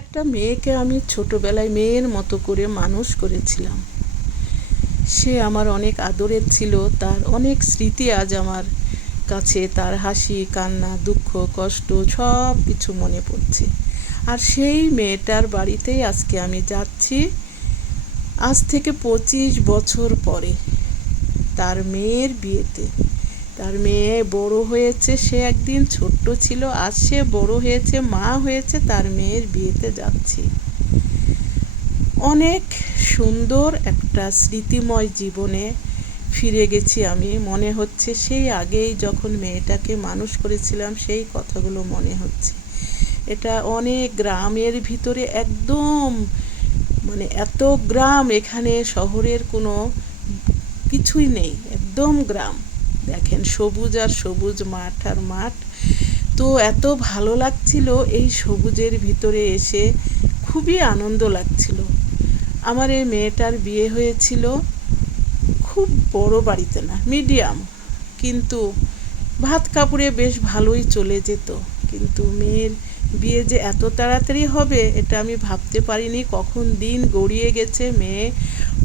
একটা মেয়েকে আমি ছোটবেলায় মেয়ের মতো করে মানুষ করেছিলাম। সে আমার অনেক আদরের ছিল। তার অনেক স্মৃতি আজ আমার কাছে, তার হাসি, কান্না, দুঃখ, কষ্ট সব কিছু মনে পড়ছে। আর সেই মেয়েটার বাড়িতেই আজকে আমি যাচ্ছি, আজ থেকে 25 বছর পরে, তার মেয়ের বিয়েতে। তার মেয়ে বড় হয়েছে, সে একদিন ছোট্ট ছিল, আজ সে বড় হয়েছে, মা হয়েছে, তার মেয়ের বিয়েতে যাচ্ছি। অনেক সুন্দর একটা স্মৃতিময় জীবনে ফিরে গেছি আমি। মনে হচ্ছে সেই আগেই যখন মেয়েটাকে মানুষ করেছিলাম সেই কথাগুলো মনে হচ্ছে। এটা অনেক গ্রামের ভিতরে, একদম এত গ্রাম, এখানে শহরের কোনো কিছুই নেই, একদম গ্রাম। দেখেন সবুজ আর সবুজ, মাঠ আর মাঠ। তো এত ভালো লাগছিল এই সবুজের ভিতরে এসে, খুবই আনন্দ লাগছিল। আমার এই মেয়েটার বিয়ে হয়েছিল খুব বড় বাড়িতে না, মিডিয়াম, কিন্তু ভাত কাপড়ে বেশ ভালোই চলে যেত। কিন্তু মেয়ের বিয়ে যে এত তাড়াতাড়ি হবে এটা আমি ভাবতে পারিনি। কখন দিন গড়িয়ে গেছে, মেয়ে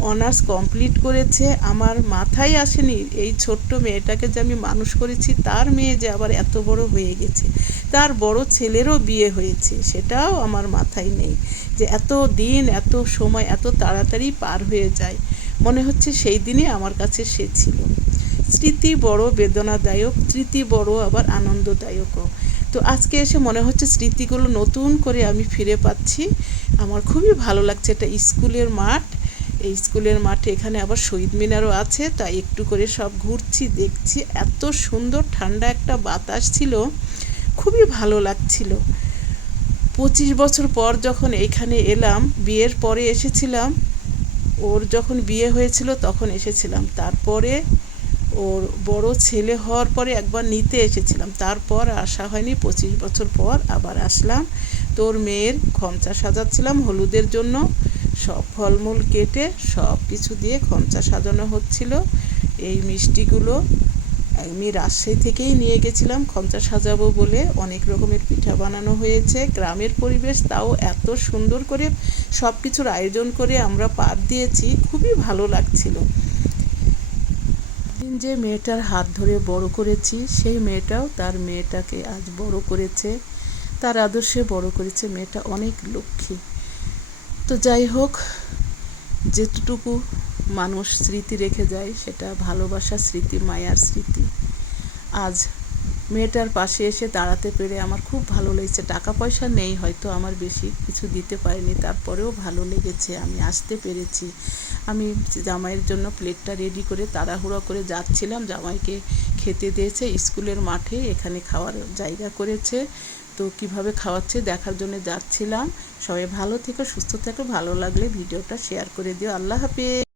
অনার্স কমপ্লিট করেছে, আমার মাথায় আসেনি এই ছোট্ট মেয়েটাকে যে আমি মানুষ করেছি, তার মেয়ে যে আবার এত বড় হয়ে গেছে। তার বড় ছেলেরও বিয়ে হয়েছে, সেটাও আমার মাথায় নেই যে এত দিন, এত সময় এত তাড়াতাড়ি পার হয়ে যায়। মনে হচ্ছে সেই দিনই আমার কাছে সে ছিল। স্মৃতি বড় বেদনাদায়ক, স্মৃতি বড় আবার আনন্দদায়কও। তো আজকে এসে মনে হচ্ছে স্মৃতিগুলো নতুন করে আমি ফিরে পাচ্ছি। আমার খুবই ভালো লাগছে। এটা স্কুলের মাঠ, এই স্কুলের মাঠে এখানে আবার শহীদ মিনারও আছে, তাই একটু করে সব ঘুরছি, দেখছি। এত সুন্দর ঠান্ডা একটা বাতাস ছিল, খুবই ভালো লাগছিল। 25 বছর পর যখন এইখানে এলাম, বিয়ের পরে এসেছিলাম, ওর যখন বিয়ে হয়েছিল তখন এসেছিলাম। তারপরে ওর বড় ছেলে হওয়ার পরে একবার নিতে এসেছিলাম, তারপর আসা হয়নি। 25 বছর পর আবার আসলাম। তোর মেয়ের খঞ্চা সাজাচ্ছিলাম হলুদের জন্য, সব ফলমূল কেটে সব কিছু দিয়ে খঞ্চা সাজানো হচ্ছিল। এই মিষ্টিগুলো আমি রাজশাহী থেকেই নিয়ে গেছিলাম খঞ্চা সাজাবো বলে। অনেক রকমের পিঠা বানানো হয়েছে। গ্রামের পরিবেশ, তাও এত সুন্দর করে সব কিছুর আয়োজন করে আমরা পার দিয়েছি, খুবই ভালো লাগছিল। যে মেয়েটার হাত ধরে বড় করেছি, সেই মেয়েটাও তার মেয়েটাকে আজ বড় করেছে, তার আদর্শে বড় করেছে। মেয়েটা অনেক লক্ষ্মী। তো যাই হোক, যেটুকু মানুষ স্মৃতি রেখে যায় সেটা ভালোবাসার স্মৃতি, মায়ার স্মৃতি। আজ মেয়েটার পাশে এসে দাঁড়াতে পেরে আমার খুব ভালো লেগেছে। টাকা পয়সা নেই হয়তো, আমার বেশি কিছু দিতে পারিনি, তারপরেও ভালো লেগেছে, আমি আসতে পেরেছি। আমি জামাইয়ের জন্য প্লেটটা রেডি করে তাড়াহুড়ো করে যাচ্ছিলাম, জামাইকে খেতে দিয়েছে স্কুলের মাঠে, এখানে খাওয়ার জায়গা করেছে। তো কিভাবে খাওয়াচ্ছে দেখার জন্য যাচ্ছিলাম। সবাই ভালো থেকো, সুস্থ থেকো, ভালো লাগলে ভিডিওটা শেয়ার করে দিও। আল্লাহ হাফেজ।